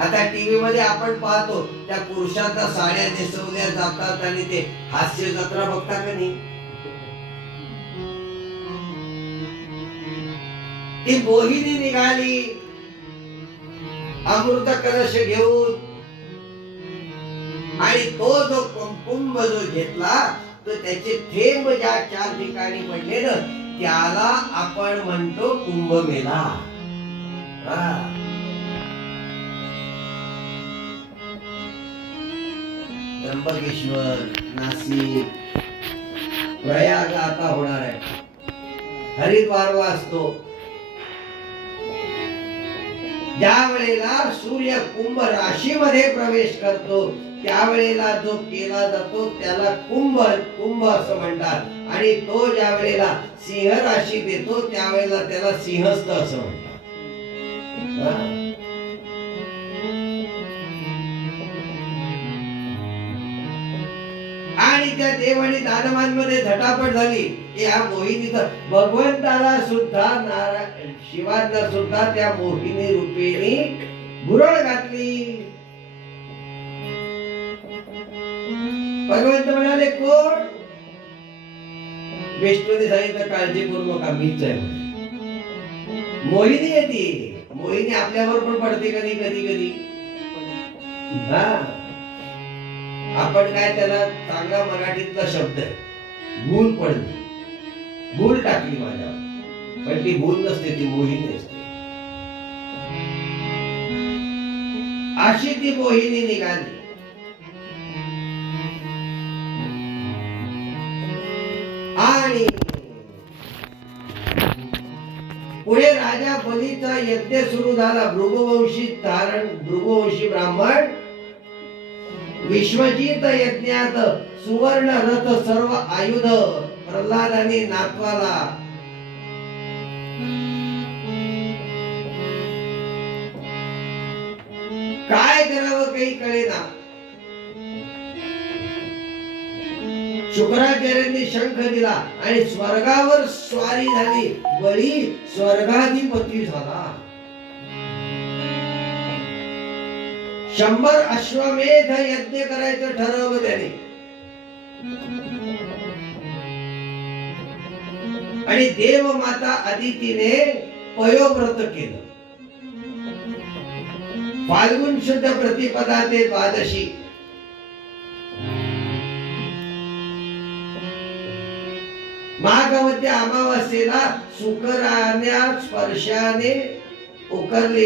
आता टीव्ही मध्ये आपण पाहतो त्या पुरुषांना साड्या नेसवल्या जातात आणि ते हास्य जत्रा बघता का नाही? ती मोहिनी निघाली अमृत कलश घेऊन आणि तो जो कुंभ जो घेतला तो त्याचे थेंब ज्या 4 ठिकाणी पडले ना त्याला आपण म्हणतो कुंभमेळा. त्र्यंबकेश्वर, नाशिक, प्रयाग आता होणार आहे, हरिद्वारला असतो. ज्या वेळेला सूर्य कुंभ राशीमध्ये प्रवेश करतो त्यावेळेला जो केला जातो त्याला कुंभ असं म्हणतात आणि तो ज्या वेळेला सिंह राशीत येतो त्यावेळेला त्याला सिंहस्थ असं म्हणतात. आणि त्या देव आणि दानवांमध्ये झटापट झाली की या मोहिनीचं भगवंताला सुद्धा शिवांना सुद्धा त्या मोहिनी रूपेणी भुरळ घातली. भगवंत म्हणाले कोण? विष्णूने सांगितलं काळजी करू नका मीच आहे. मोहिनी आहे ती. मोहिनी आपल्यावर पण पडते कधी कधी कधी. आपण काय त्याला चांगला मराठीतला शब्द आहे भूल पडली, भूल टाकली माझ्यावर, पण ती भूल नसते, ती मोहिनी असते. अशी ती मोहिनी निघाली. आणि पुढे राजा बलीचा यज्ञ सुरू झाला. भृगुवंशी ब्राह्मण विश्वजित यज्ञात सुवर्ण रथ सर्व आयुध प्रल्हादाने नातवाला काय करावं काही कळेना. शुक्राचार्यांनी शंख दिला आणि स्वर्गावर स्वारी झाली. बळी स्वर्गाधिपती झाला. 100 अश्वमेध यज्ञ करायचं ठरवलं त्याने आणि देव माता अदितीने पयोव्रत केलं. फाल्गुन शुद्ध प्रतिपदा ते द्वादशी माघवद्य अमावास्येला शुक्राच्या स्पर्शाने उकरले